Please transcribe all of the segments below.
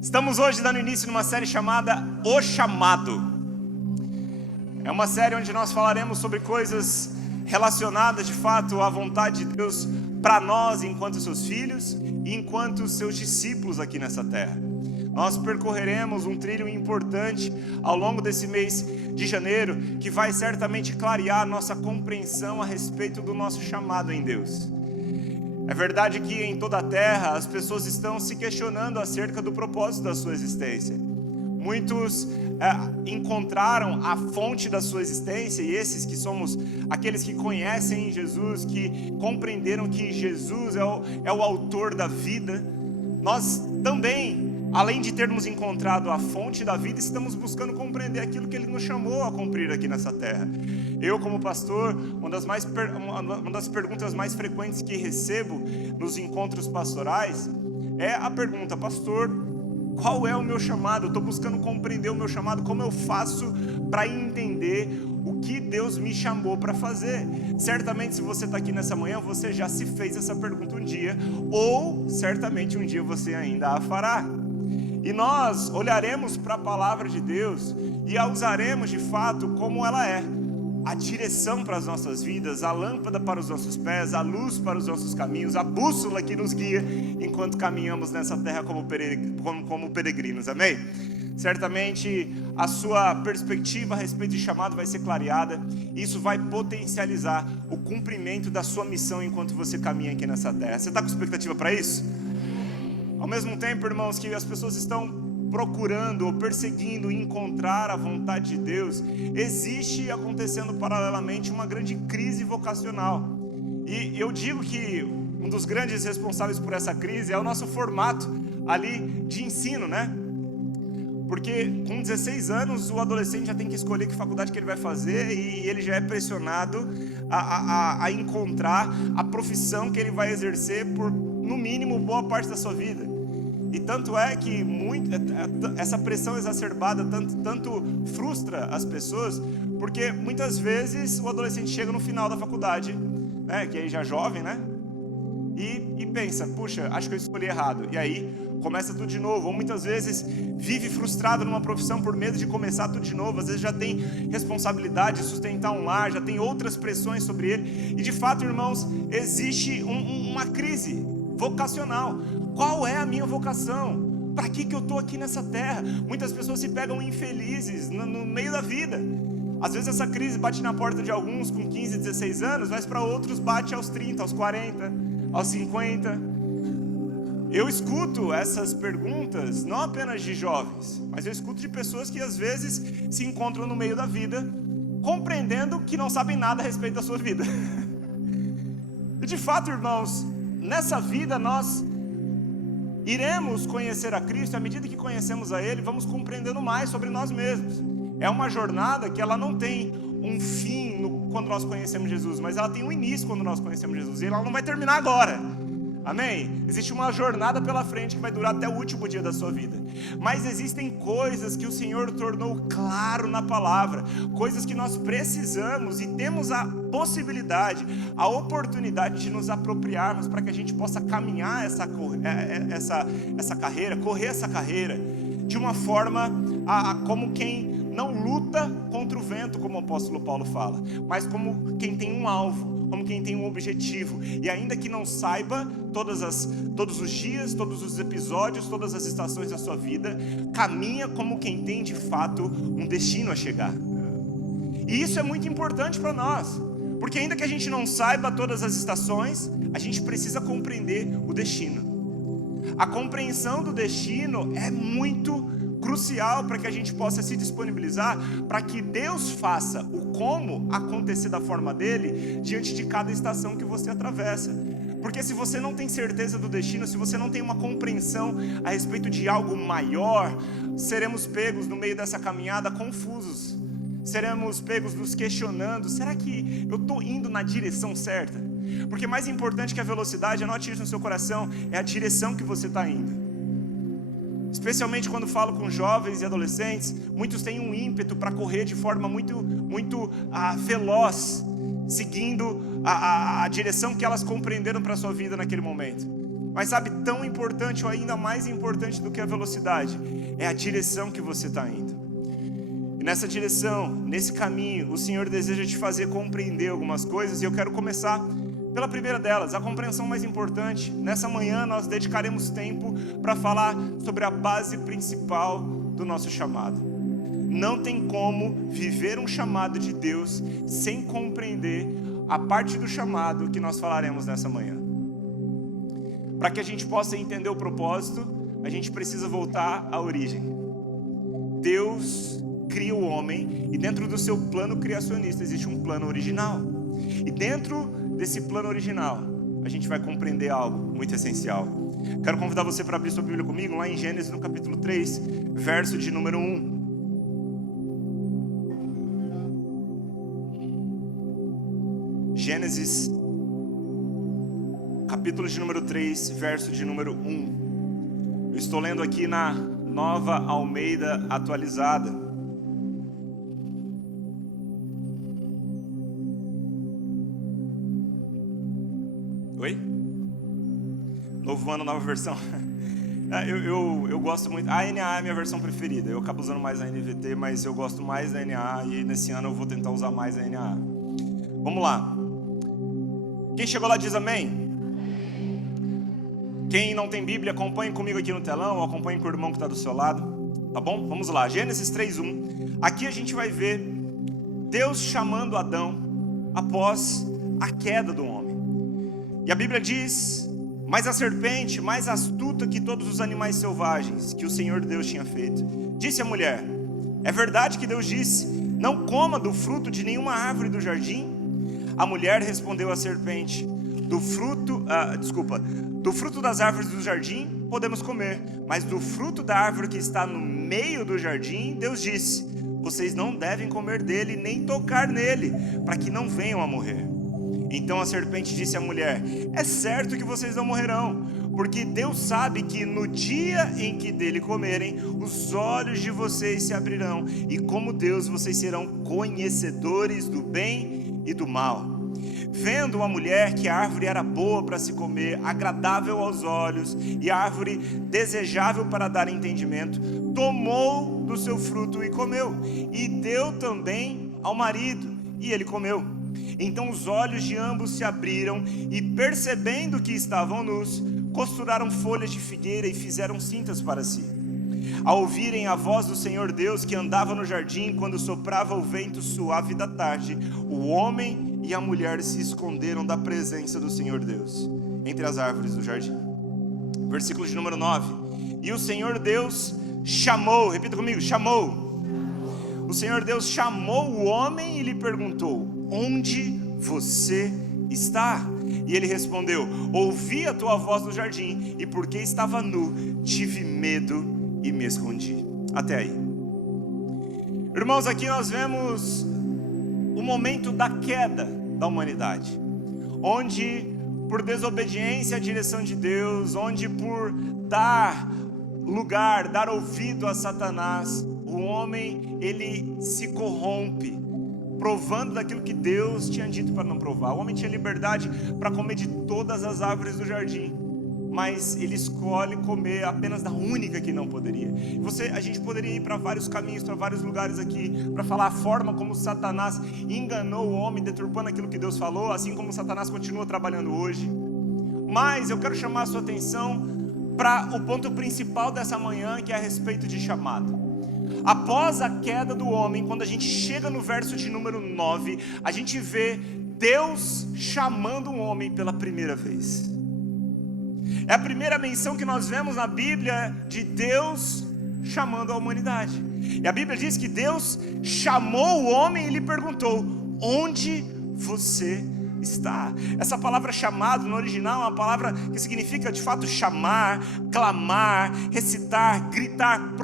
Estamos hoje dando início numa série chamada O Chamado. É uma série onde nós falaremos sobre coisas relacionadas de fato à vontade de Deus para nós enquanto seus filhos e enquanto seus discípulos aqui nessa terra. Nós percorreremos um trilho importante ao longo desse mês de janeiro, que vai certamente clarear a nossa compreensão a respeito do nosso chamado em Deus. É verdade que em toda a terra as pessoas estão se questionando acerca do propósito da sua existência. Muitos encontraram a fonte da sua existência, e esses que somos aqueles que conhecem Jesus, que compreenderam que Jesus é o autor da vida. Nós também, além de termos encontrado a fonte da vida, estamos buscando compreender aquilo que Ele nos chamou a cumprir aqui nessa terra. Eu, como pastor, uma das perguntas mais frequentes que recebo nos encontros pastorais é a pergunta: pastor, qual é o meu chamado? Eu estou buscando compreender o meu chamado. Como eu faço para entender o que Deus me chamou para fazer? Certamente, se você está aqui nessa manhã, você já se fez essa pergunta um dia, ou certamente um dia você ainda a fará. E nós olharemos para a palavra de Deus e a usaremos de fato como ela é: a direção para as nossas vidas, a lâmpada para os nossos pés, a luz para os nossos caminhos, a bússola que nos guia enquanto caminhamos nessa terra como peregrinos, amém? Certamente a sua perspectiva a respeito de chamado vai ser clareada, e isso vai potencializar o cumprimento da sua missão enquanto você caminha aqui nessa terra. Você está com expectativa para isso? Ao mesmo tempo, irmãos, que as pessoas estão procurando ou perseguindo encontrar a vontade de Deus, existe acontecendo paralelamente uma grande crise vocacional. E eu digo que um dos grandes responsáveis por essa crise é o nosso formato ali de ensino, né? Porque com 16 anos o adolescente já tem que escolher que faculdade que ele vai fazer, e ele já é pressionado a encontrar a profissão que ele vai exercer por, no mínimo, boa parte da sua vida. E tanto é que essa pressão exacerbada tanto frustra as pessoas, porque muitas vezes o adolescente chega no final da faculdade, né, que aí já é jovem, né, e pensa: puxa, acho que eu escolhi errado. E aí começa tudo de novo. Ou muitas vezes vive frustrado numa profissão por medo de começar tudo de novo. Às vezes já tem responsabilidade de sustentar um lar, já tem outras pressões sobre ele. E de fato, irmãos, existe uma crise vocacional. Qual é a minha vocação? Para que eu estou aqui nessa terra? Muitas pessoas se pegam infelizes no meio da vida. Às vezes essa crise bate na porta de alguns com 15, 16 anos, mas para outros bate aos 30, aos 40, aos 50. Eu escuto essas perguntas não apenas de jovens, mas eu escuto de pessoas que às vezes se encontram no meio da vida, compreendendo que não sabem nada a respeito da sua vida. E de fato, irmãos, nessa vida nós iremos conhecer a Cristo, e à medida que conhecemos a Ele, vamos compreendendo mais sobre nós mesmos. É uma jornada que ela não tem um fim quando nós conhecemos Jesus, mas ela tem um início quando nós conhecemos Jesus, e ela não vai terminar agora, amém? Existe uma jornada pela frente que vai durar até o último dia da sua vida. Mas existem coisas que o Senhor tornou claro na palavra, coisas que nós precisamos e temos a possibilidade, a oportunidade de nos apropriarmos para que a gente possa caminhar essa carreira, correr essa carreira de uma forma como quem não luta contra o vento, como o apóstolo Paulo fala, mas como quem tem um alvo, como quem tem um objetivo, e ainda que não saiba todos os dias, todos os episódios, todas as estações da sua vida, caminha como quem tem de fato um destino a chegar. E isso é muito importante para nós, porque ainda que a gente não saiba todas as estações, a gente precisa compreender o destino. A compreensão do destino é muito crucial para que a gente possa se disponibilizar para que Deus faça o como acontecer da forma dele diante de cada estação que você atravessa. Porque se você não tem certeza do destino, se você não tem uma compreensão a respeito de algo maior, seremos pegos no meio dessa caminhada confusos. Seremos pegos nos questionando: será que eu estou indo na direção certa? Porque mais importante que a velocidade, anote isso no seu coração, é a direção que você está indo. Especialmente quando falo com jovens e adolescentes, muitos têm um ímpeto para correr de forma muito veloz, seguindo a direção que elas compreenderam para a sua vida naquele momento. Mas sabe, tão importante ou ainda mais importante do que a velocidade é a direção que você está indo. E nessa direção, nesse caminho, o Senhor deseja te fazer compreender algumas coisas, e eu quero começar pela primeira delas, a compreensão mais importante. Nessa manhã nós dedicaremos tempo para falar sobre a base principal do nosso chamado. Não tem como viver um chamado de Deus sem compreender a parte do chamado que nós falaremos nessa manhã. Para que a gente possa entender o propósito, a gente precisa voltar à origem. Deus cria o homem, e dentro do seu plano criacionista existe um plano original. E dentro desse plano original, a gente vai compreender algo muito essencial. Quero convidar você para abrir sua Bíblia comigo, lá em Gênesis, no capítulo 3, verso de número 1. Gênesis, capítulo de número 3, verso de número 1. Eu estou lendo aqui na Nova Almeida Atualizada. Oi? Novo ano, nova versão. Eu gosto muito. A NA é a minha versão preferida. Eu acabo usando mais a NVT, mas eu gosto mais da NA, e nesse ano eu vou tentar usar mais a NA. Vamos lá. Quem chegou lá diz amém? Quem não tem Bíblia, acompanhe comigo aqui no telão, ou acompanhe com o irmão que está do seu lado, tá bom? Vamos lá, Gênesis 3:1. Aqui a gente vai ver Deus chamando Adão após a queda do homem. E a Bíblia diz: mas a serpente, mais astuta que todos os animais selvagens que o Senhor Deus tinha feito, disse à mulher: é verdade que Deus disse, não coma do fruto de nenhuma árvore do jardim? A mulher respondeu à serpente: do fruto das árvores do jardim podemos comer, mas do fruto da árvore que está no meio do jardim, Deus disse: vocês não devem comer dele nem tocar nele, para que não venham a morrer. Então a serpente disse à mulher: é certo que vocês não morrerão, porque Deus sabe que no dia em que dele comerem, os olhos de vocês se abrirão, e como Deus vocês serão conhecedores do bem e do mal. Vendo a mulher que a árvore era boa para se comer, agradável aos olhos, e a árvore desejável para dar entendimento, tomou do seu fruto e comeu, e deu também ao marido, e ele comeu. Então os olhos de ambos se abriram, e percebendo que estavam nus, costuraram folhas de figueira e fizeram cintas para si. Ao ouvirem a voz do Senhor Deus que andava no jardim quando soprava o vento suave da tarde, o homem e a mulher se esconderam da presença do Senhor Deus entre as árvores do jardim. Versículo de número 9. E o Senhor Deus chamou, repita comigo, chamou. O Senhor Deus chamou o homem e lhe perguntou: onde você está? E ele respondeu: ouvi a tua voz no jardim, e porque estava nu, tive medo e me escondi. Até aí. Irmãos, aqui nós vemos o momento da queda da humanidade, onde por desobediência à direção de Deus, onde por dar lugar, dar ouvido a Satanás, o homem ele se corrompe, provando daquilo que Deus tinha dito para não provar. O homem tinha liberdade para comer de todas as árvores do jardim, mas ele escolhe comer apenas da única que não poderia. A gente poderia ir para vários caminhos, para vários lugares aqui, para falar a forma como Satanás enganou o homem, deturpando aquilo que Deus falou, assim como Satanás continua trabalhando hoje. Mas eu quero chamar a sua atenção para o ponto principal dessa manhã, que é a respeito de chamado. Após a queda do homem, quando a gente chega no verso de número 9, a gente vê Deus chamando um homem pela primeira vez. É a primeira menção que nós vemos na Bíblia de Deus chamando a humanidade. E a Bíblia diz que Deus chamou o homem e lhe perguntou: onde você está? Essa palavra chamado no original é uma palavra que significa de fato chamar, clamar, recitar, gritar,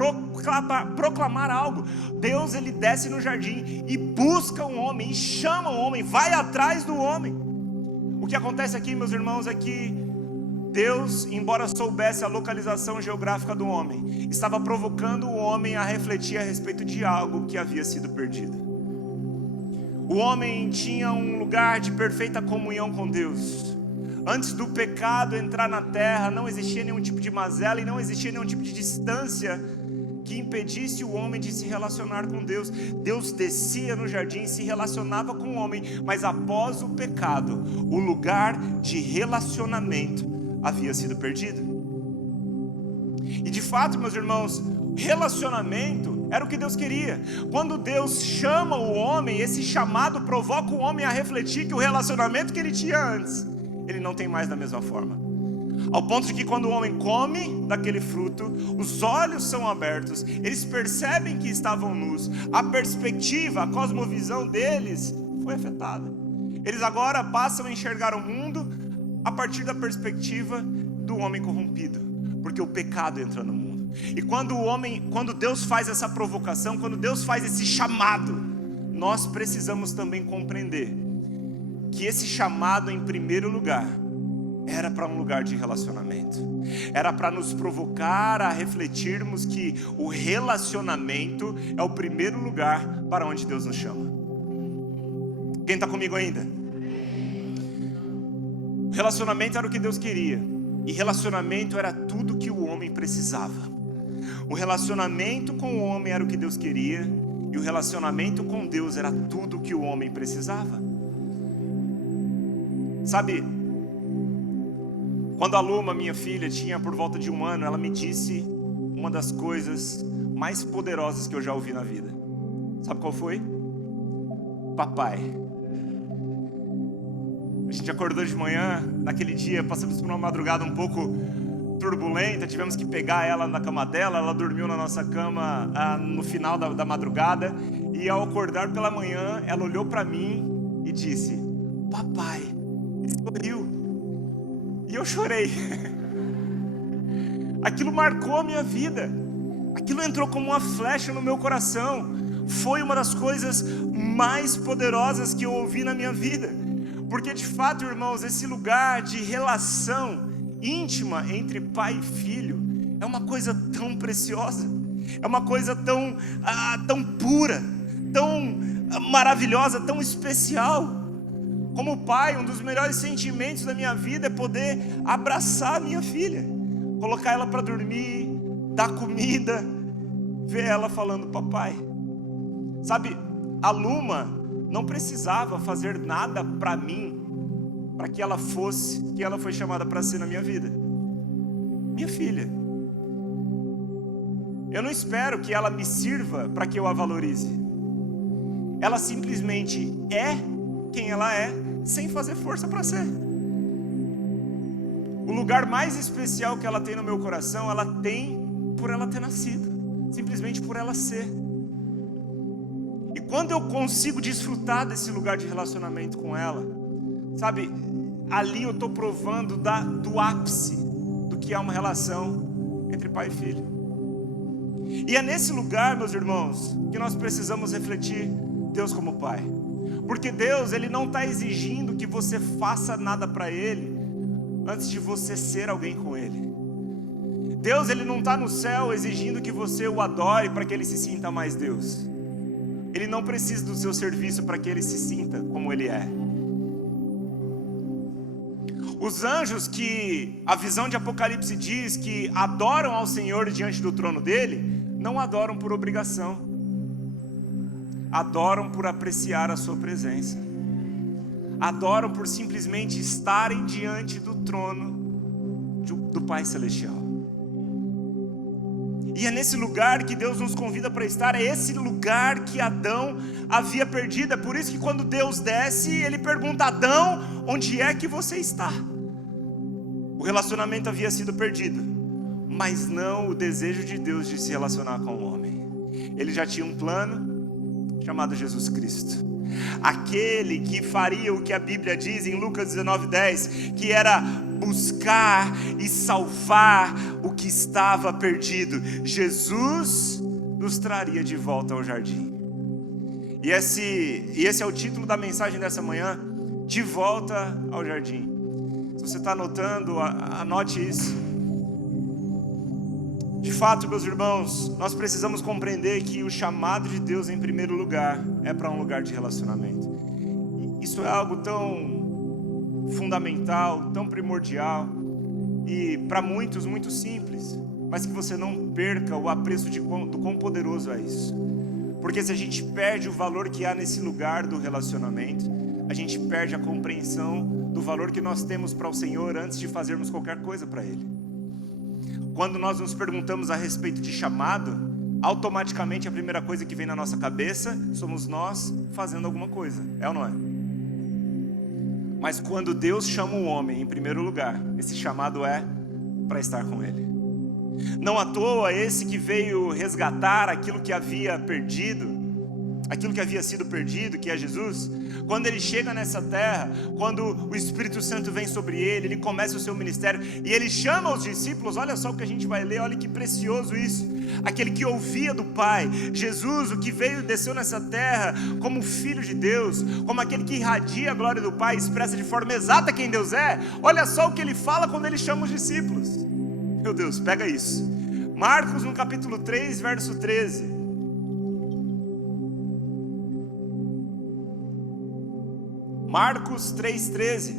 proclamar algo. Deus ele desce no jardim e busca um homem, e chama o homem, vai atrás do homem. O que acontece aqui, meus irmãos, é que Deus, embora soubesse a localização geográfica do homem, estava provocando o homem a refletir a respeito de algo que havia sido perdido. O homem tinha um lugar de perfeita comunhão com Deus, Antes do pecado entrar na terra, não existia nenhum tipo de mazela e não existia nenhum tipo de distância que impedisse o homem de se relacionar com Deus. Deus descia no jardim e se relacionava com o homem, mas após o pecado, o lugar de relacionamento havia sido perdido. E de fato, meus irmãos, relacionamento era o que Deus queria. Quando Deus chama o homem, esse chamado provoca o homem a refletir que o relacionamento que ele tinha antes, ele não tem mais da mesma forma. Ao ponto de que quando o homem come daquele fruto, os olhos são abertos, eles percebem que estavam nus, a perspectiva, a cosmovisão deles foi afetada. Eles agora passam a enxergar o mundo a partir da perspectiva do homem corrompido, porque o pecado entra no mundo. E quando Deus faz essa provocação, quando Deus faz esse chamado, nós precisamos também compreender que esse chamado, em primeiro lugar, era para um lugar de relacionamento. Era para nos provocar a refletirmos que o relacionamento é o primeiro lugar para onde Deus nos chama. Quem está comigo ainda? O relacionamento era o que Deus queria. E relacionamento era tudo que o homem precisava. O relacionamento com o homem era o que Deus queria. E o relacionamento com Deus era tudo que o homem precisava. Sabe, quando a Luma, minha filha, tinha por volta de 1 ano, ela me disse uma das coisas mais poderosas que eu já ouvi na vida. Sabe qual foi? Papai. A gente acordou de manhã, naquele dia, passamos por uma madrugada um pouco turbulenta, tivemos que pegar ela na cama dela, ela dormiu na nossa cama no final da madrugada, e ao acordar pela manhã, ela olhou para mim e disse: papai, e sorriu. E eu chorei. Aquilo marcou a minha vida. Aquilo entrou como uma flecha no meu coração. Foi uma das coisas mais poderosas que eu ouvi na minha vida. Porque de fato, irmãos, esse lugar de relação íntima entre pai e filho é uma coisa tão preciosa. É uma coisa tão pura, tão maravilhosa, tão especial. Como pai, um dos melhores sentimentos da minha vida é poder abraçar a minha filha, colocar ela para dormir, dar comida, ver ela falando papai. Sabe, a Luma não precisava fazer nada para mim, para que ela fosse quem ela foi chamada para ser na minha vida. Minha filha. Eu não espero que ela me sirva para que eu a valorize. Ela simplesmente é quem ela é, sem fazer força para ser. O lugar mais especial que ela tem no meu coração, ela tem por ela ter nascido, simplesmente por ela ser. E quando eu consigo desfrutar desse lugar de relacionamento com ela, sabe, ali eu estou provando do ápice do que é uma relação entre pai e filho. E é nesse lugar, meus irmãos, que nós precisamos refletir Deus como pai. Porque Deus, Ele não está exigindo que você faça nada para Ele antes de você ser alguém com Ele. Deus, Ele não está no céu exigindo que você o adore para que Ele se sinta mais Deus. Ele não precisa do seu serviço para que Ele se sinta como Ele é. Os anjos que a visão de Apocalipse diz que adoram ao Senhor diante do trono dEle, não adoram por obrigação. Adoram por apreciar a sua presença. Adoram por simplesmente estarem diante do trono do Pai Celestial. E é nesse lugar que Deus nos convida para estar. É esse lugar que Adão havia perdido. É por isso que quando Deus desce, Ele pergunta: Adão, onde é que você está? O relacionamento havia sido perdido, mas não o desejo de Deus de se relacionar com o homem. Ele já tinha um plano chamado Jesus Cristo, aquele que faria o que a Bíblia diz em Lucas 19:10, que era buscar e salvar o que estava perdido. Jesus nos traria de volta ao jardim. E esse é o título da mensagem dessa manhã: de volta ao jardim. Se você está anotando, anote isso. De fato, meus irmãos, nós precisamos compreender que o chamado de Deus, em primeiro lugar, é para um lugar de relacionamento. Isso é algo tão fundamental, tão primordial e para muitos muito simples, mas que você não perca o apreço do quão poderoso é isso. Porque se a gente perde o valor que há nesse lugar do relacionamento, a gente perde a compreensão do valor que nós temos para o Senhor antes de fazermos qualquer coisa para Ele. Quando nós nos perguntamos a respeito de chamado, automaticamente a primeira coisa que vem na nossa cabeça somos nós fazendo alguma coisa, é ou não é? Mas quando Deus chama o homem em primeiro lugar, esse chamado é para estar com Ele. Não à toa esse que veio resgatar aquilo que havia perdido, aquilo que havia sido perdido, que é Jesus, quando ele chega nessa terra, quando o Espírito Santo vem sobre ele, ele começa o seu ministério e ele chama os discípulos. Olha só o que a gente vai ler, olha que precioso isso. Aquele que ouvia do Pai, Jesus, o que veio e desceu nessa terra como Filho de Deus, como aquele que irradia a glória do Pai, expressa de forma exata quem Deus é. Olha só o que ele fala quando ele chama os discípulos. Meu Deus, pega isso. Marcos no capítulo 3, verso 13. Marcos 3,13.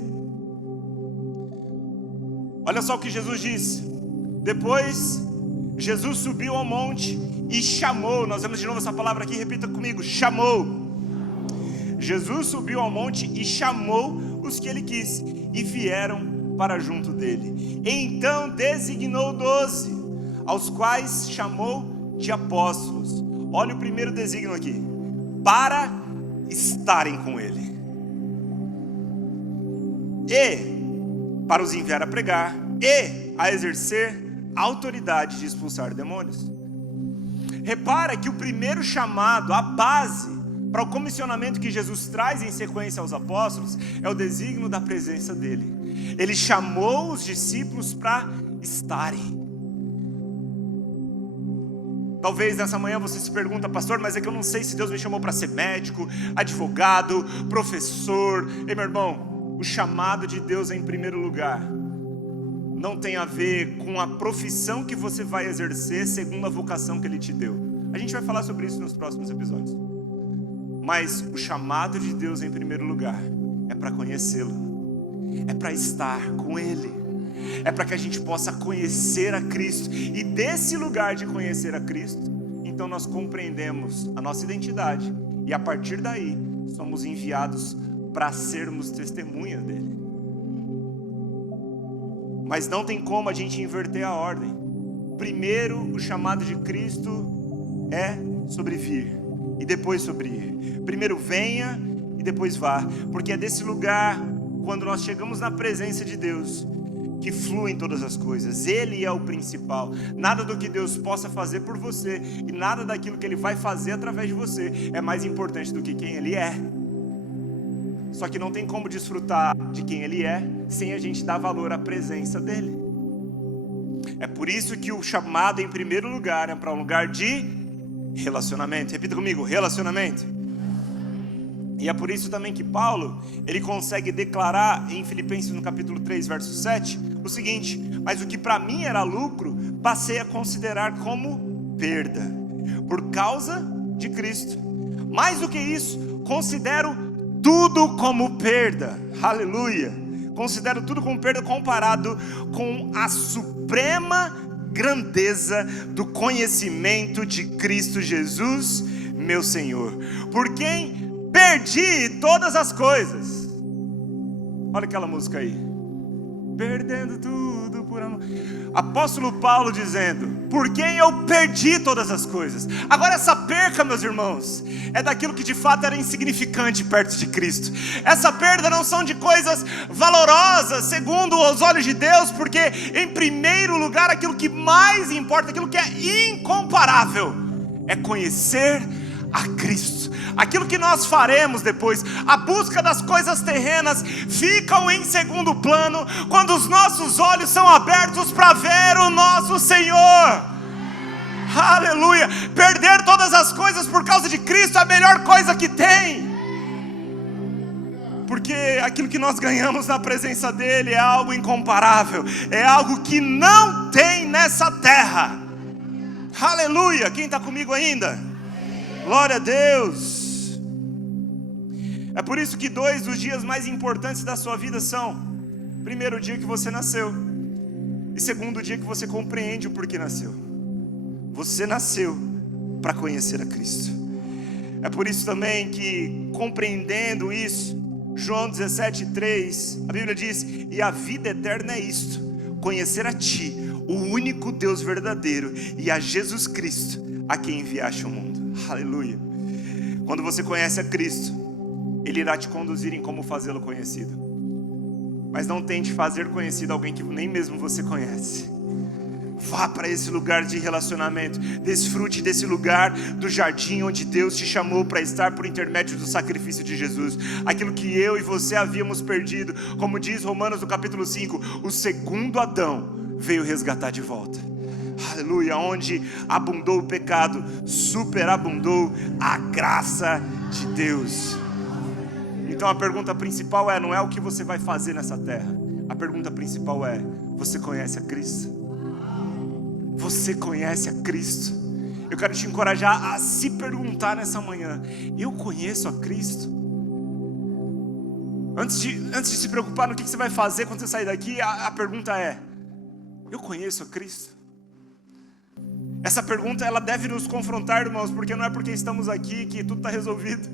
Olha só o que Jesus disse. Depois, Jesus subiu ao monte e chamou. Nós vemos de novo essa palavra aqui, repita comigo: chamou. Jesus subiu ao monte e chamou os que ele quis, e vieram para junto dele. Então designou 12, aos quais chamou de apóstolos. Olha o primeiro designo aqui: para estarem com ele, e para os enviar a pregar, e a exercer a autoridade de expulsar demônios. Repara que o primeiro chamado, a base para o comissionamento que Jesus traz em sequência aos apóstolos, é o desígnio da presença dele. Ele chamou os discípulos para estarem. Talvez nessa manhã você se pergunta: pastor, mas é que eu não sei se Deus me chamou para ser médico, advogado, professor. Ei, meu irmão, o chamado de Deus é em primeiro lugar. Não tem a ver com a profissão que você vai exercer segundo a vocação que Ele te deu. A gente vai falar sobre isso nos próximos episódios. Mas o chamado de Deus em primeiro lugar é para conhecê-lo, é para estar com Ele, é para que a gente possa conhecer a Cristo. E desse lugar de conhecer a Cristo, então nós compreendemos a nossa identidade, e a partir daí somos enviados para sermos testemunhas dele. Mas não tem como a gente inverter a ordem. Primeiro o chamado de Cristo é sobre vir, e depois sobre ir. Primeiro venha e depois vá, porque é desse lugar, quando nós chegamos na presença de Deus, que fluem todas as coisas. Ele é o principal. Nada do que Deus possa fazer por você e nada daquilo que Ele vai fazer através de você é mais importante do que quem Ele é. Só que não tem como desfrutar de quem Ele é sem a gente dar valor à presença dEle. É por isso que o chamado em primeiro lugar é para um lugar de relacionamento. Repita comigo: relacionamento. E é por isso também que Paulo, ele consegue declarar em Filipenses no capítulo 3, verso 7, o seguinte: mas o que para mim era lucro, passei a considerar como perda, por causa de Cristo. Mais do que isso, considero tudo como perda. Aleluia! Considero tudo como perda comparado com a suprema grandeza do conhecimento de Cristo Jesus, meu Senhor, por quem perdi todas as coisas. Olha aquela música aí: perdendo tudo por amor. Apóstolo Paulo dizendo: por quem eu perdi todas as coisas. Agora essa perca, meus irmãos, é daquilo que de fato era insignificante perto de Cristo. Essa perda não são de coisas valorosas segundo os olhos de Deus, porque em primeiro lugar aquilo que mais importa, aquilo que é incomparável, é conhecer a Cristo. Aquilo que nós faremos depois, a busca das coisas terrenas, ficam em segundo plano quando os nossos olhos são abertos para ver o nosso Senhor. Aleluia! Perder todas as coisas por causa de Cristo é a melhor coisa que tem, porque aquilo que nós ganhamos na presença dEle é algo incomparável, é algo que não tem nessa terra. Aleluia! Quem está comigo ainda? Glória a Deus! É por isso que 2 dos dias mais importantes da sua vida são: primeiro, o dia que você nasceu, e segundo, o dia que você compreende o porquê nasceu. Você nasceu para conhecer a Cristo. É por isso também que, compreendendo isso, João 17:3, a Bíblia diz: e a vida eterna é isto, conhecer a Ti, o único Deus verdadeiro, e a Jesus Cristo, a quem enviaste ao mundo. Aleluia. Quando você conhece a Cristo, Ele irá te conduzir em como fazê-lo conhecido. Mas não tente fazer conhecido alguém que nem mesmo você conhece. Vá para esse lugar de relacionamento. Desfrute desse lugar do jardim onde Deus te chamou para estar por intermédio do sacrifício de Jesus. Aquilo que eu e você havíamos perdido, como diz Romanos no capítulo 5, o segundo Adão veio resgatar de volta. Aleluia, onde abundou o pecado, superabundou a graça de Deus. Então a pergunta principal não é o que você vai fazer nessa terra. A pergunta principal é: você conhece a Cristo? Você conhece a Cristo? Eu quero te encorajar a se perguntar nessa manhã: eu conheço a Cristo? Antes de se preocupar no que você vai fazer quando você sair daqui, a pergunta é: eu conheço a Cristo? Essa pergunta, ela deve nos confrontar, irmãos, porque não é porque estamos aqui que tudo está resolvido.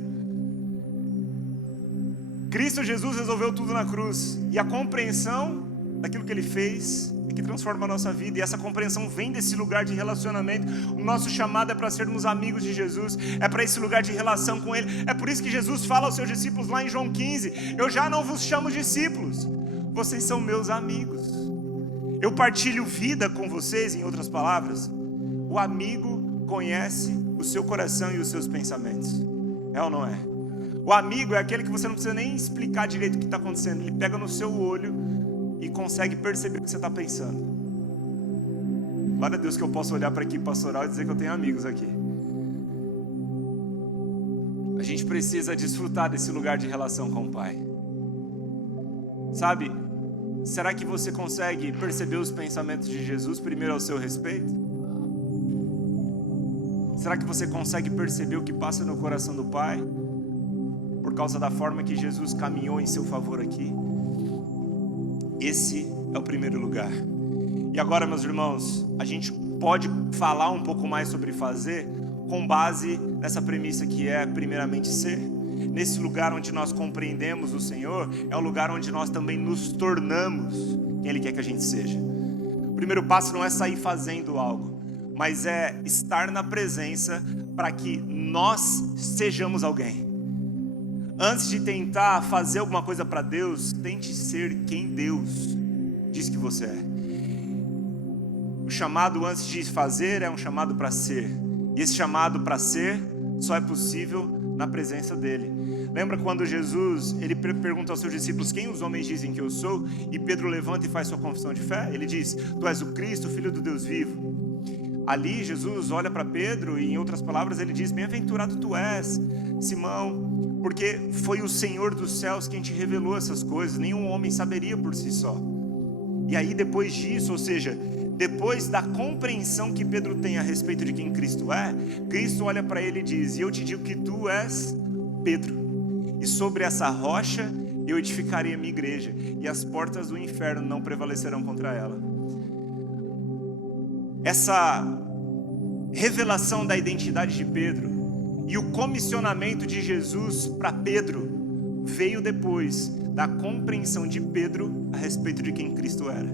Cristo Jesus resolveu tudo na cruz, e a compreensão daquilo que Ele fez é que transforma a nossa vida, e essa compreensão vem desse lugar de relacionamento. O nosso chamado é para sermos amigos de Jesus, é para esse lugar de relação com Ele. É por isso que Jesus fala aos seus discípulos lá em João 15: eu já não vos chamo discípulos, vocês são meus amigos. Eu partilho vida com vocês. Em outras palavras, o amigo conhece o seu coração e os seus pensamentos. É ou não é? O amigo é aquele que você não precisa nem explicar direito o que está acontecendo. Ele pega no seu olho e consegue perceber o que você está pensando. Glória a Deus que eu posso olhar para a equipe pastoral e dizer que eu tenho amigos aqui. A gente precisa desfrutar desse lugar de relação com o Pai. Sabe, será que você consegue perceber os pensamentos de Jesus primeiro ao seu respeito? Será que você consegue perceber o que passa no coração do Pai por causa da forma que Jesus caminhou em seu favor aqui? Esse é o primeiro lugar. E agora, meus irmãos, a gente pode falar um pouco mais sobre fazer com base nessa premissa que é primeiramente ser. Nesse lugar onde nós compreendemos o Senhor, é o lugar onde nós também nos tornamos quem Ele quer que a gente seja. O primeiro passo não é sair fazendo algo, mas é estar na presença para que nós sejamos alguém. Antes de tentar fazer alguma coisa para Deus, tente ser quem Deus diz que você é. O chamado antes de fazer é um chamado para ser. E esse chamado para ser só é possível na presença dEle. Lembra quando Jesus, Ele pergunta aos seus discípulos: quem os homens dizem que eu sou? E Pedro levanta e faz sua confissão de fé. Ele diz: tu és o Cristo, Filho do Deus vivo. Ali Jesus olha para Pedro e, em outras palavras, Ele diz: bem-aventurado tu és, Simão, porque foi o Senhor dos céus quem te revelou essas coisas. Nenhum homem saberia por si só. E aí, depois disso, ou seja, depois da compreensão que Pedro tem a respeito de quem Cristo é, Cristo olha para ele e diz: e eu te digo que tu és Pedro, e sobre essa rocha eu edificarei a minha igreja, e as portas do inferno não prevalecerão contra ela. Essa revelação da identidade de Pedro e o comissionamento de Jesus para Pedro veio depois da compreensão de Pedro a respeito de quem Cristo era.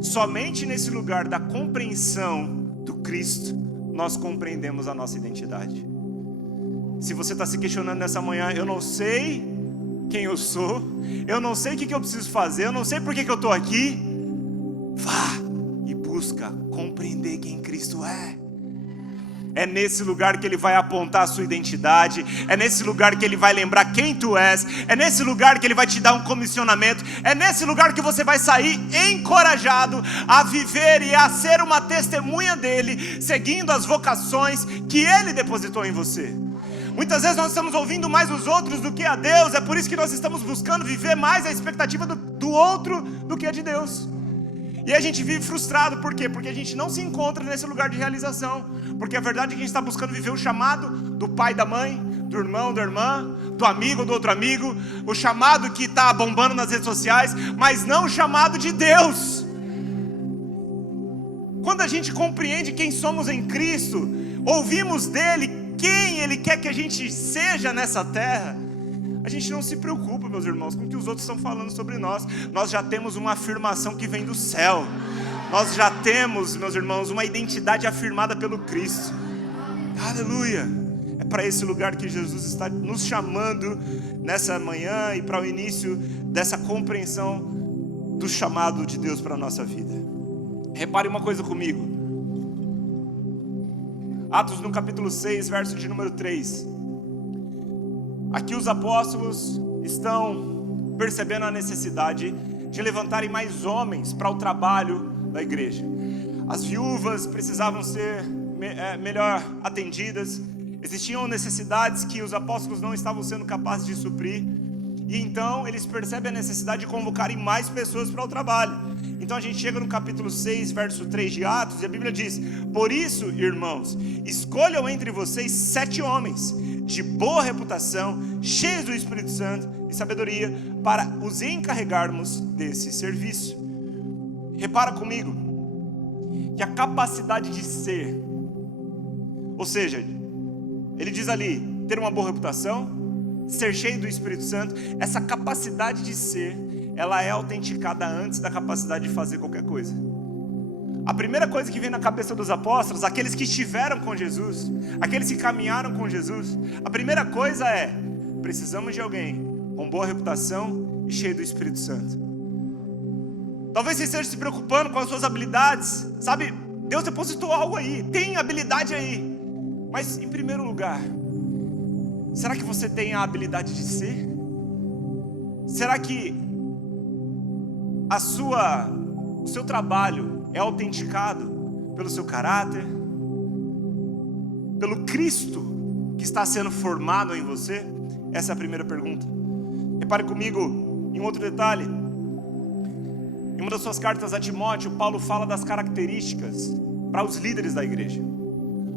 Somente nesse lugar da compreensão do Cristo nós compreendemos a nossa identidade. Se você está se questionando nessa manhã: eu não sei quem eu sou, eu não sei o que eu preciso fazer, eu não sei por que eu estou aqui, vá e busca compreender quem Cristo é. É nesse lugar que Ele vai apontar a sua identidade, é nesse lugar que Ele vai lembrar quem tu és, é nesse lugar que Ele vai te dar um comissionamento, é nesse lugar que você vai sair encorajado a viver e a ser uma testemunha dEle, seguindo as vocações que Ele depositou em você. Muitas vezes nós estamos ouvindo mais os outros do que a Deus, é por isso que nós estamos buscando viver mais a expectativa do outro do que a de Deus. E a gente vive frustrado, por quê? Porque a gente não se encontra nesse lugar de realização. Porque a verdade é que a gente está buscando viver o chamado do pai e da mãe, do irmão, da irmã, do amigo, do outro amigo, o chamado que está bombando nas redes sociais, mas não o chamado de Deus. Quando a gente compreende quem somos em Cristo, ouvimos dele quem Ele quer que a gente seja nessa terra, a gente não se preocupa, meus irmãos, com o que os outros estão falando sobre nós. Nós já temos uma afirmação que vem do céu. Nós já temos, meus irmãos, uma identidade afirmada pelo Cristo. Aleluia! É para esse lugar que Jesus está nos chamando nessa manhã e para o início dessa compreensão do chamado de Deus para a nossa vida. Repare uma coisa comigo. Atos no capítulo 6, verso de número 3. Aqui os apóstolos estão percebendo a necessidade de levantarem mais homens para o trabalho da igreja. As viúvas precisavam ser melhor atendidas. Existiam necessidades que os apóstolos não estavam sendo capazes de suprir. E então eles percebem a necessidade de convocarem mais pessoas para o trabalho. Então a gente chega no capítulo 6, verso 3 de Atos, e a Bíblia diz: por isso, irmãos, escolham entre vocês 7 homens de boa reputação, cheios do Espírito Santo e sabedoria, para os encarregarmos desse serviço. Repara comigo que a capacidade de ser, ou seja, ele diz ali, ter uma boa reputação, ser cheio do Espírito Santo, essa capacidade de ser, ela é autenticada antes da capacidade de fazer qualquer coisa. A primeira coisa que vem na cabeça dos apóstolos, aqueles que estiveram com Jesus, aqueles que caminharam com Jesus, a primeira coisa é: precisamos de alguém com boa reputação e cheio do Espírito Santo. Talvez você esteja se preocupando com as suas habilidades, sabe? Deus depositou algo aí, tem habilidade aí, mas em primeiro lugar, será que você tem a habilidade de ser? Será que o seu trabalho é autenticado pelo seu caráter, pelo Cristo que está sendo formado em você? Essa é a primeira pergunta. Repare comigo em outro detalhe. Em uma das suas cartas a Timóteo, Paulo fala das características para os líderes da igreja.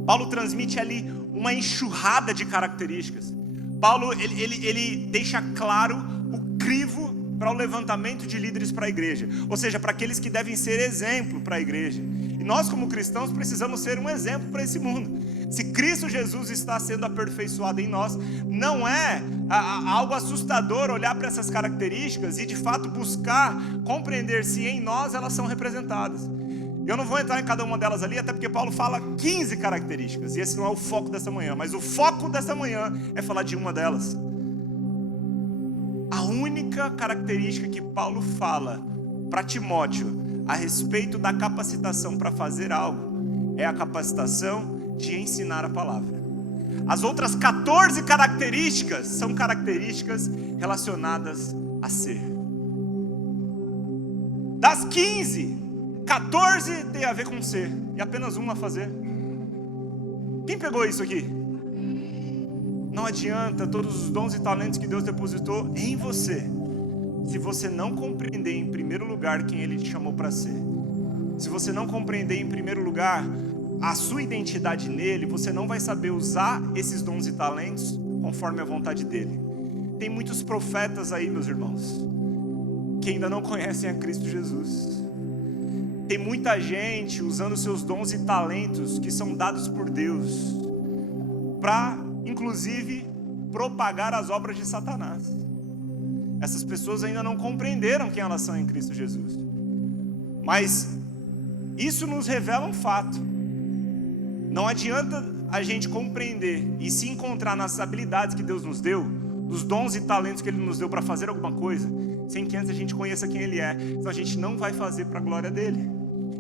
Paulo transmite ali uma enxurrada de características. Paulo ele deixa claro o crivo para o levantamento de líderes para a igreja, ou seja, para aqueles que devem ser exemplo para a igreja. E nós, como cristãos, precisamos ser um exemplo para esse mundo. Se Cristo Jesus está sendo aperfeiçoado em nós, não é algo assustador olhar para essas características e de fato buscar compreender se em nós elas são representadas. Eu não vou entrar em cada uma delas ali, até porque Paulo fala 15 características, e esse não é o foco dessa manhã, mas o foco dessa manhã é falar de uma delas. A única característica que Paulo fala para Timóteo a respeito da capacitação para fazer algo é a capacitação de ensinar a palavra. As outras 14 características são características relacionadas a ser. Das 15, 14 tem a ver com ser, e apenas uma a fazer. Quem pegou isso aqui? Não adianta todos os dons e talentos que Deus depositou em você, se você não compreender em primeiro lugar quem Ele te chamou para ser. Se você não compreender em primeiro lugar a sua identidade nele, você não vai saber usar esses dons e talentos conforme a vontade dele. Tem muitos profetas aí, meus irmãos, que ainda não conhecem a Cristo Jesus. Tem muita gente usando seus dons e talentos que são dados por Deus para, inclusive, propagar as obras de Satanás. Essas pessoas ainda não compreenderam quem elas são em Cristo Jesus. Mas isso nos revela um fato. Não adianta a gente compreender e se encontrar nas habilidades que Deus nos deu, nos dons e talentos que Ele nos deu para fazer alguma coisa, sem que antes a gente conheça quem Ele é. Então a gente não vai fazer para a glória dEle.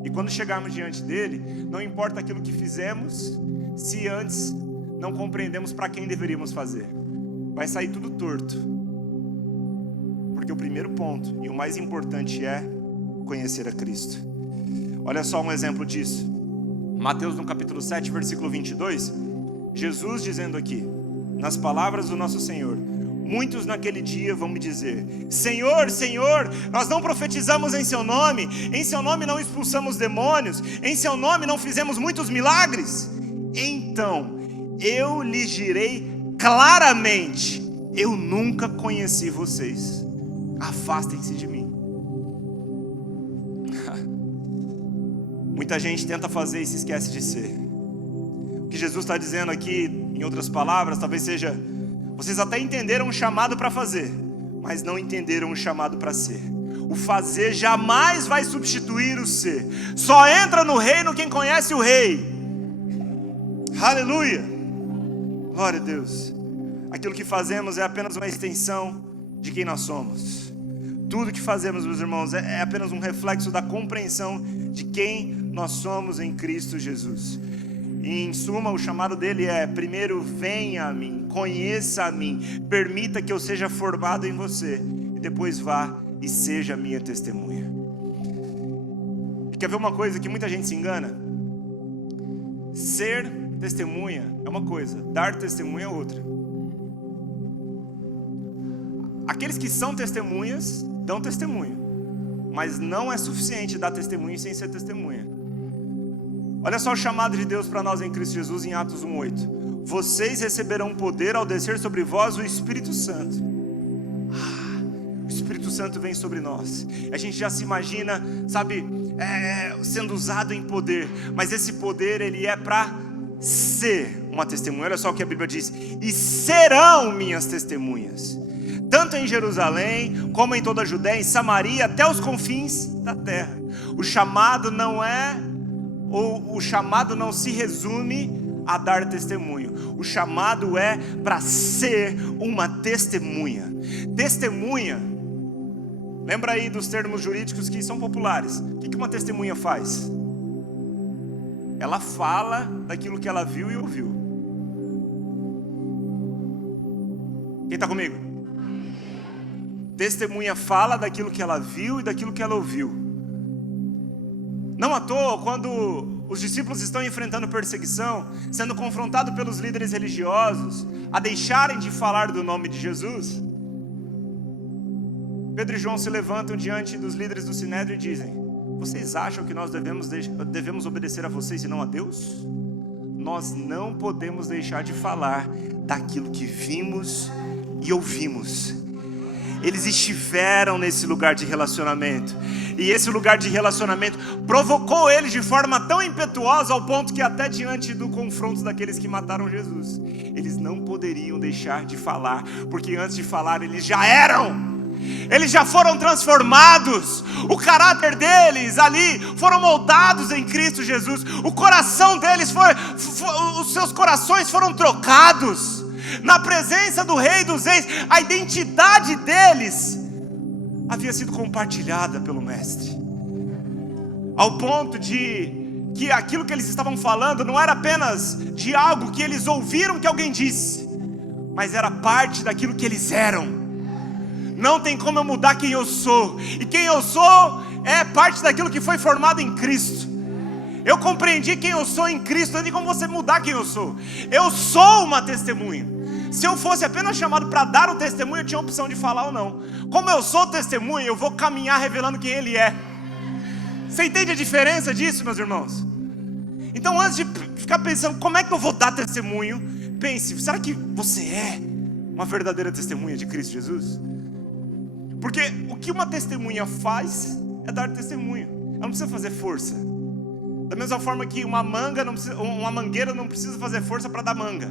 E quando chegarmos diante dEle, não importa aquilo que fizemos, se antes não compreendemos para quem deveríamos fazer, vai sair tudo torto. Porque o primeiro ponto e o mais importante é conhecer a Cristo. Olha só um exemplo disso. Mateus no capítulo 7, versículo 22, Jesus dizendo aqui, nas palavras do nosso Senhor: muitos naquele dia vão me dizer: Senhor, Senhor, nós não profetizamos em seu nome não expulsamos demônios, em seu nome não fizemos muitos milagres? Então eu lhes direi claramente: eu nunca conheci vocês, afastem-se de mim. Muita gente tenta fazer e se esquece de ser. O que Jesus está dizendo aqui, em outras palavras, talvez seja: vocês até entenderam o chamado para fazer, mas não entenderam o chamado para ser. O fazer jamais vai substituir o ser. Só entra no reino quem conhece o rei. Aleluia, glória a Deus. Aquilo que fazemos é apenas uma extensão de quem nós somos. Tudo que fazemos, meus irmãos, é apenas um reflexo da compreensão de quem nós somos em Cristo Jesus. E, em suma, o chamado dele é: primeiro venha a mim, conheça a mim, permita que eu seja formado em você, e depois vá e seja minha testemunha. E quer ver uma coisa que muita gente se engana? Ser testemunha é uma coisa, dar testemunha é outra. Aqueles que são testemunhas dão testemunho, mas não é suficiente dar testemunho sem ser testemunha. Olha só o chamado de Deus para nós em Cristo Jesus em Atos 1:8. Vocês receberão poder ao descer sobre vós o Espírito Santo. O Espírito Santo vem sobre nós. A gente já se imagina, sabe, sendo usado em poder, mas esse poder ele é para ser uma testemunha. Olha só o que a Bíblia diz: e serão minhas testemunhas, tanto em Jerusalém, como em toda a Judéia, em Samaria, até os confins da terra. O chamado não se resume a dar testemunho. O chamado é para ser uma testemunha. Testemunha, lembra aí dos termos jurídicos que são populares. O que uma testemunha faz? Ela fala daquilo que ela viu e ouviu. Quem está comigo? Testemunha fala daquilo que ela viu e daquilo que ela ouviu. Não à toa, quando os discípulos estão enfrentando perseguição, sendo confrontados pelos líderes religiosos a deixarem de falar do nome de Jesus, Pedro e João se levantam diante dos líderes do Sinédrio e dizem: vocês acham que nós devemos obedecer a vocês e não a Deus? Nós não podemos deixar de falar daquilo que vimos e ouvimos. Eles estiveram nesse lugar de relacionamento, e esse lugar de relacionamento provocou eles de forma tão impetuosa, ao ponto que até diante do confronto daqueles que mataram Jesus, eles não poderiam deixar de falar, porque antes de falar eles já eram. Eles já foram transformados, o caráter deles ali foram moldados em Cristo Jesus, o coração deles os seus corações foram trocados na presença do Rei dos Reis. A identidade deles havia sido compartilhada pelo Mestre, ao ponto de que aquilo que eles estavam falando não era apenas de algo que eles ouviram que alguém disse, mas era parte daquilo que eles eram. Não tem como eu mudar quem eu sou, e quem eu sou é parte daquilo que foi formado em Cristo. Eu compreendi quem eu sou em Cristo. Não tem como você mudar quem eu sou. Eu sou uma testemunha. Se eu fosse apenas chamado para dar o testemunho, eu tinha a opção de falar ou não. Como eu sou testemunha, eu vou caminhar revelando quem Ele é. Você entende a diferença disso, meus irmãos? Então, antes de ficar pensando como é que eu vou dar testemunho, pense: será que você é uma verdadeira testemunha de Cristo Jesus? Porque o que uma testemunha faz é dar testemunho. Ela não precisa fazer força. Da mesma forma que uma mangueira não precisa fazer força para dar manga.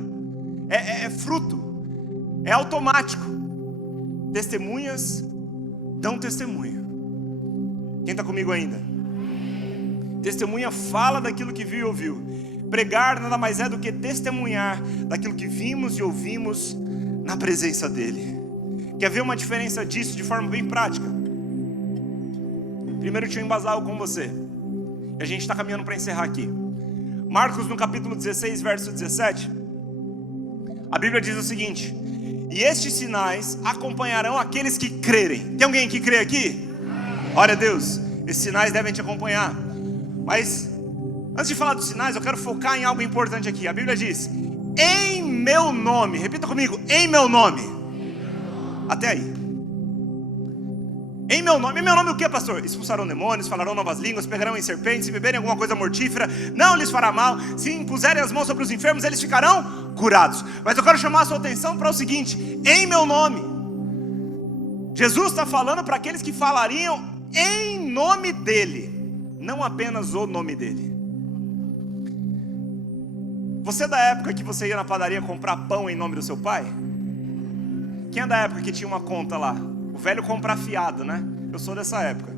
É fruto, é automático. Testemunhas dão testemunho. Quem está comigo ainda? Testemunha fala daquilo que viu e ouviu. Pregar nada mais é do que testemunhar daquilo que vimos e ouvimos na presença dEle. Quer ver uma diferença disso de forma bem prática? Primeiro deixa eu embasar algo com você, e a gente está caminhando para encerrar aqui. Marcos no capítulo 16, verso 17, a Bíblia diz o seguinte: e estes sinais acompanharão aqueles que crerem. Tem alguém que crê aqui? Glória a Deus. Esses sinais devem te acompanhar. Mas antes de falar dos sinais, eu quero focar em algo importante aqui. A Bíblia diz: em meu nome. Repita comigo: em meu nome. Até aí. Em meu nome. Em meu nome o que, pastor? Expulsarão demônios, falarão novas línguas, pegarão em serpentes, se beberem alguma coisa mortífera, não lhes fará mal, se impuserem as mãos sobre os enfermos, eles ficarão curados. Mas eu quero chamar a sua atenção para o seguinte: em meu nome. Jesus está falando para aqueles que falariam em nome dele, não apenas o nome dele. Você é da época que você ia na padaria comprar pão em nome do seu pai? Quem é da época que tinha uma conta lá? O velho comprar fiado, né? Eu sou dessa época.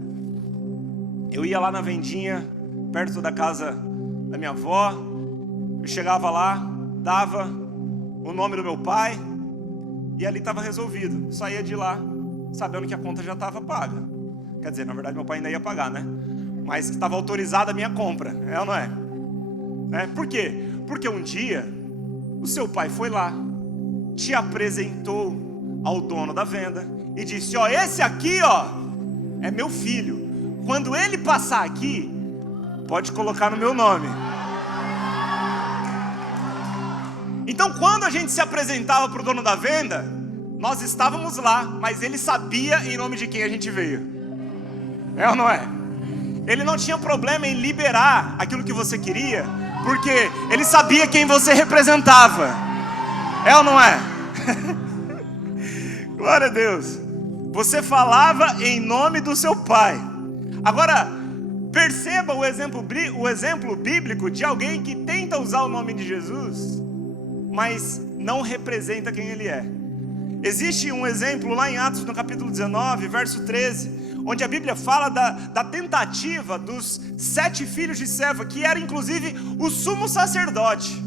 Eu ia lá na vendinha, perto da casa da minha avó. Eu chegava lá, dava o nome do meu pai, e ali estava resolvido. Saía de lá sabendo que a conta já estava paga. Quer dizer, na verdade meu pai ainda ia pagar, né? Mas que estava autorizada a minha compra, é ou não é? Por quê? Porque um dia o seu pai foi lá, te apresentou ao dono da venda e disse: ó, esse aqui, ó, é meu filho. Quando ele passar aqui, pode colocar no meu nome. Então, quando a gente se apresentava para o dono da venda, nós estávamos lá, mas ele sabia em nome de quem a gente veio. É ou não é? Ele não tinha problema em liberar aquilo que você queria, porque ele sabia quem você representava. É ou não é? Glória a Deus. Você falava em nome do seu pai. Agora, perceba o exemplo bíblico de alguém que tenta usar o nome de Jesus, mas não representa quem ele é. Existe um exemplo lá em Atos, no capítulo 19, verso 13, onde a Bíblia fala da tentativa dos 7 filhos de Seva, que era inclusive o sumo sacerdote.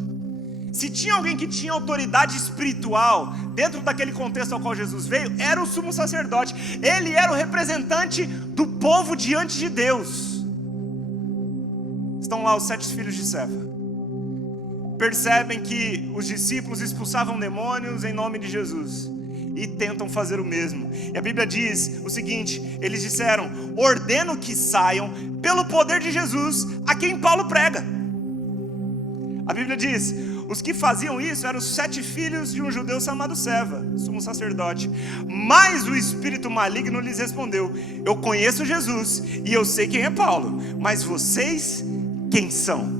Se tinha alguém que tinha autoridade espiritual dentro daquele contexto ao qual Jesus veio, era o sumo sacerdote. Ele era o representante do povo diante de Deus. Estão lá os 7 filhos de Seva. Percebem que os discípulos expulsavam demônios em nome de Jesus e tentam fazer o mesmo. E a Bíblia diz o seguinte: eles disseram: ordeno que saiam pelo poder de Jesus, a quem Paulo prega. A Bíblia diz: os que faziam isso eram os 7 filhos de um judeu chamado Seva, sumo sacerdote. Mas o espírito maligno lhes respondeu: eu conheço Jesus e eu sei quem é Paulo, mas vocês quem são?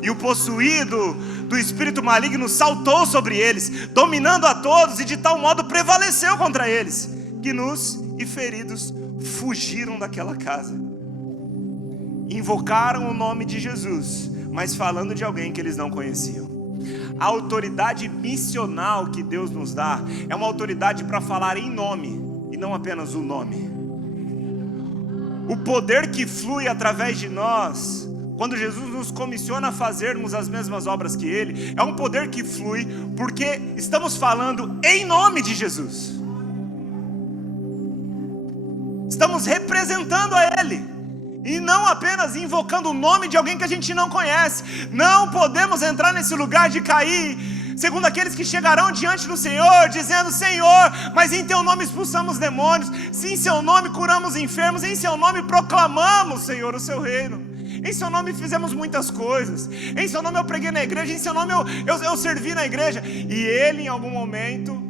E o possuído do espírito maligno saltou sobre eles, dominando a todos, e de tal modo prevaleceu contra eles, que nus e feridos fugiram daquela casa. Invocaram o nome de Jesus, mas falando de alguém que eles não conheciam. A autoridade missional que Deus nos dá é uma autoridade para falar em nome, e não apenas o nome. O poder que flui através de nós, quando Jesus nos comissiona a fazermos as mesmas obras que Ele, é um poder que flui porque estamos falando em nome de Jesus. Estamos representando a Ele, e não apenas invocando o nome de alguém que a gente não conhece. Não podemos entrar nesse lugar de cair segundo aqueles que chegarão diante do Senhor, dizendo: Senhor, mas em Teu nome expulsamos demônios, em Seu nome curamos enfermos, em Seu nome proclamamos, Senhor, o Seu reino. Em Seu nome fizemos muitas coisas, em Seu nome eu preguei na igreja, em Seu nome eu servi na igreja. E Ele, em algum momento,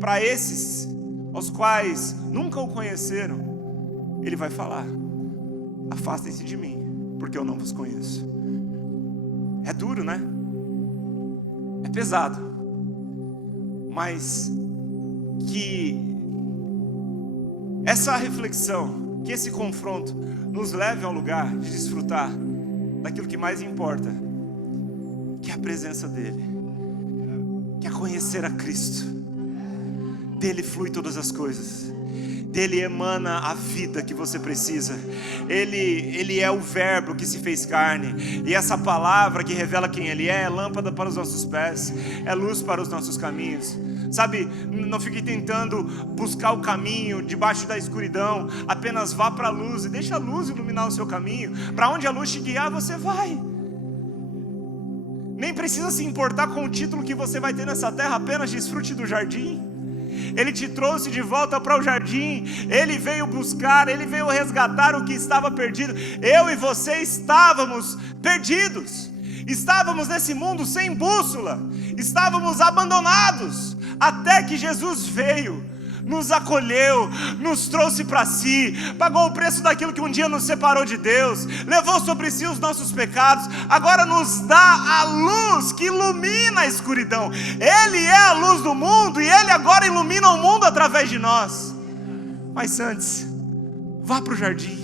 para esses aos quais nunca o conheceram, Ele vai falar: afastem-se de mim, porque eu não vos conheço. É duro, né? É pesado. Mas que essa reflexão, que esse confronto nos leve ao lugar de desfrutar daquilo que mais importa, que é a presença dEle, que é conhecer a Cristo. Dele flui todas as coisas, dele emana a vida que você precisa. Ele é o verbo que se fez carne, e essa palavra que revela quem Ele é lâmpada para os nossos pés, é luz para os nossos caminhos. Sabe, não fique tentando buscar o caminho debaixo da escuridão. Apenas vá para a luz e deixa a luz iluminar o seu caminho. Para onde a luz te guiar, você vai. Nem precisa se importar com o título que você vai ter nessa terra, apenas desfrute do jardim. Ele te trouxe de volta para o jardim. Ele veio buscar, Ele veio resgatar o que estava perdido. Eu e você estávamos perdidos. Estávamos nesse mundo sem bússola, estávamos abandonados, até que Jesus veio, nos acolheu, nos trouxe para si, pagou o preço daquilo que um dia nos separou de Deus, levou sobre si os nossos pecados, agora nos dá a luz que ilumina a escuridão. Ele é a luz do mundo e Ele agora ilumina o mundo através de nós. Mas antes, vá para o jardim,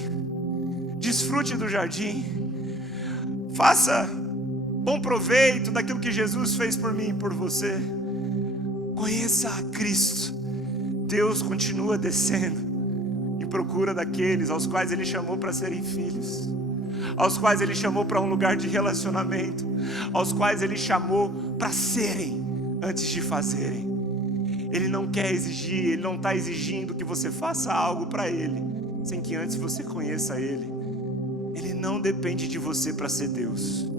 desfrute do jardim, faça bom proveito daquilo que Jesus fez por mim e por você. Conheça a Cristo. Deus continua descendo em procura daqueles aos quais Ele chamou para serem filhos, aos quais Ele chamou para um lugar de relacionamento, aos quais Ele chamou para serem antes de fazerem. Ele não quer exigir, Ele não está exigindo que você faça algo para Ele sem que antes você conheça Ele. Ele não depende de você para ser Deus.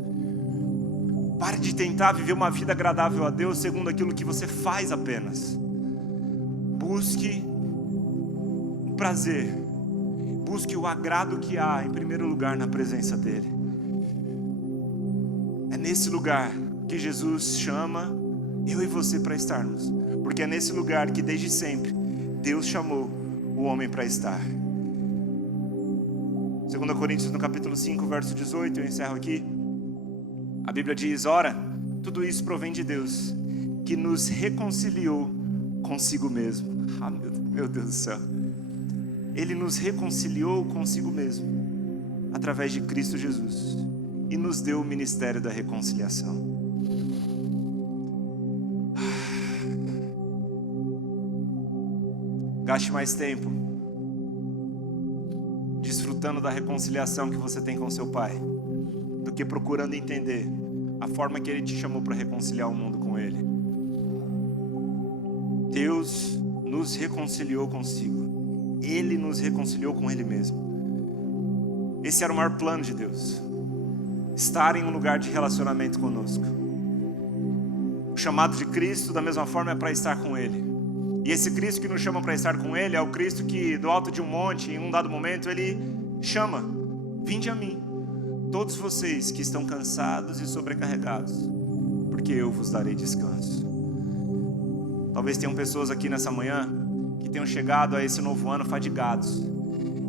Pare de tentar viver uma vida agradável a Deus segundo aquilo que você faz apenas. Busque o prazer, busque o agrado que há em primeiro lugar na presença dEle. É nesse lugar que Jesus chama eu e você para estarmos, porque é nesse lugar que desde sempre Deus chamou o homem para estar. 2 Coríntios no capítulo 5, verso 18, eu encerro aqui. A Bíblia diz: ora, tudo isso provém de Deus, que nos reconciliou consigo mesmo. Ah, meu Deus do céu. Ele nos reconciliou consigo mesmo, através de Cristo Jesus, e nos deu o ministério da reconciliação. Gaste mais tempo desfrutando da reconciliação que você tem com seu Pai, do que procurando entender a forma que Ele te chamou para reconciliar o mundo com Ele. Deus nos reconciliou consigo. Ele nos reconciliou com Ele mesmo. Esse era o maior plano de Deus, estar em um lugar de relacionamento conosco. O chamado de Cristo, da mesma forma, é para estar com Ele. E esse Cristo que nos chama para estar com Ele é o Cristo que do alto de um monte, em um dado momento, Ele chama: vinde a mim, todos vocês que estão cansados e sobrecarregados, porque eu vos darei descanso. Talvez tenham pessoas aqui nessa manhã que tenham chegado a esse novo ano fadigados,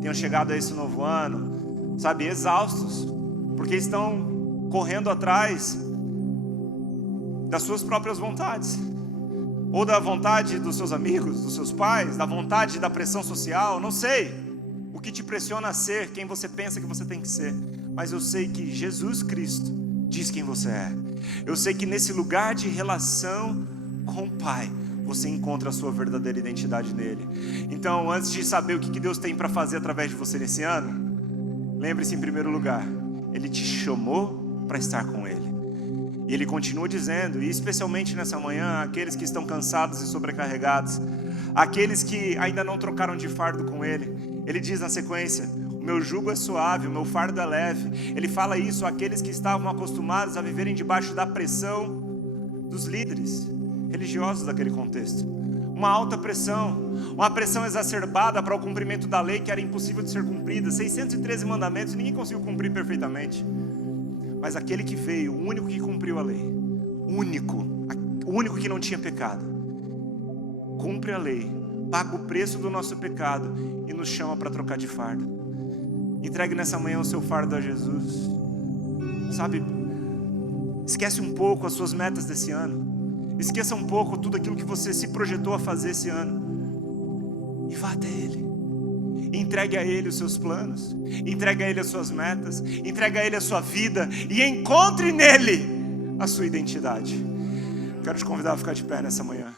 tenham chegado a esse novo ano, sabe, exaustos, porque estão correndo atrás das suas próprias vontades, ou da vontade dos seus amigos, dos seus pais, da vontade da pressão social. Não sei o que te pressiona a ser quem você pensa que você tem que ser, mas eu sei que Jesus Cristo diz quem você é. Eu sei que nesse lugar de relação com o Pai, você encontra a sua verdadeira identidade nele. Então, antes de saber o que Deus tem para fazer através de você nesse ano, lembre-se, em primeiro lugar, Ele te chamou para estar com Ele. E Ele continua dizendo, e especialmente nessa manhã, aqueles que estão cansados e sobrecarregados, aqueles que ainda não trocaram de fardo com Ele, Ele diz na sequência: o meu jugo é suave, o meu fardo é leve. Ele fala isso àqueles que estavam acostumados a viverem debaixo da pressão dos líderes religiosos daquele contexto. Uma alta pressão, uma pressão exacerbada para o cumprimento da lei que era impossível de ser cumprida. 613 mandamentos, ninguém conseguiu cumprir perfeitamente. Mas aquele que veio, o único que cumpriu a lei, o único que não tinha pecado, cumpre a lei, paga o preço do nosso pecado e nos chama para trocar de fardo. Entregue nessa manhã o seu fardo a Jesus. Sabe, esquece um pouco as suas metas desse ano. Esqueça um pouco tudo aquilo que você se projetou a fazer esse ano. E vá até Ele. Entregue a Ele os seus planos. Entregue a Ele as suas metas. Entregue a Ele a sua vida. E encontre nele a sua identidade. Quero te convidar a ficar de pé nessa manhã.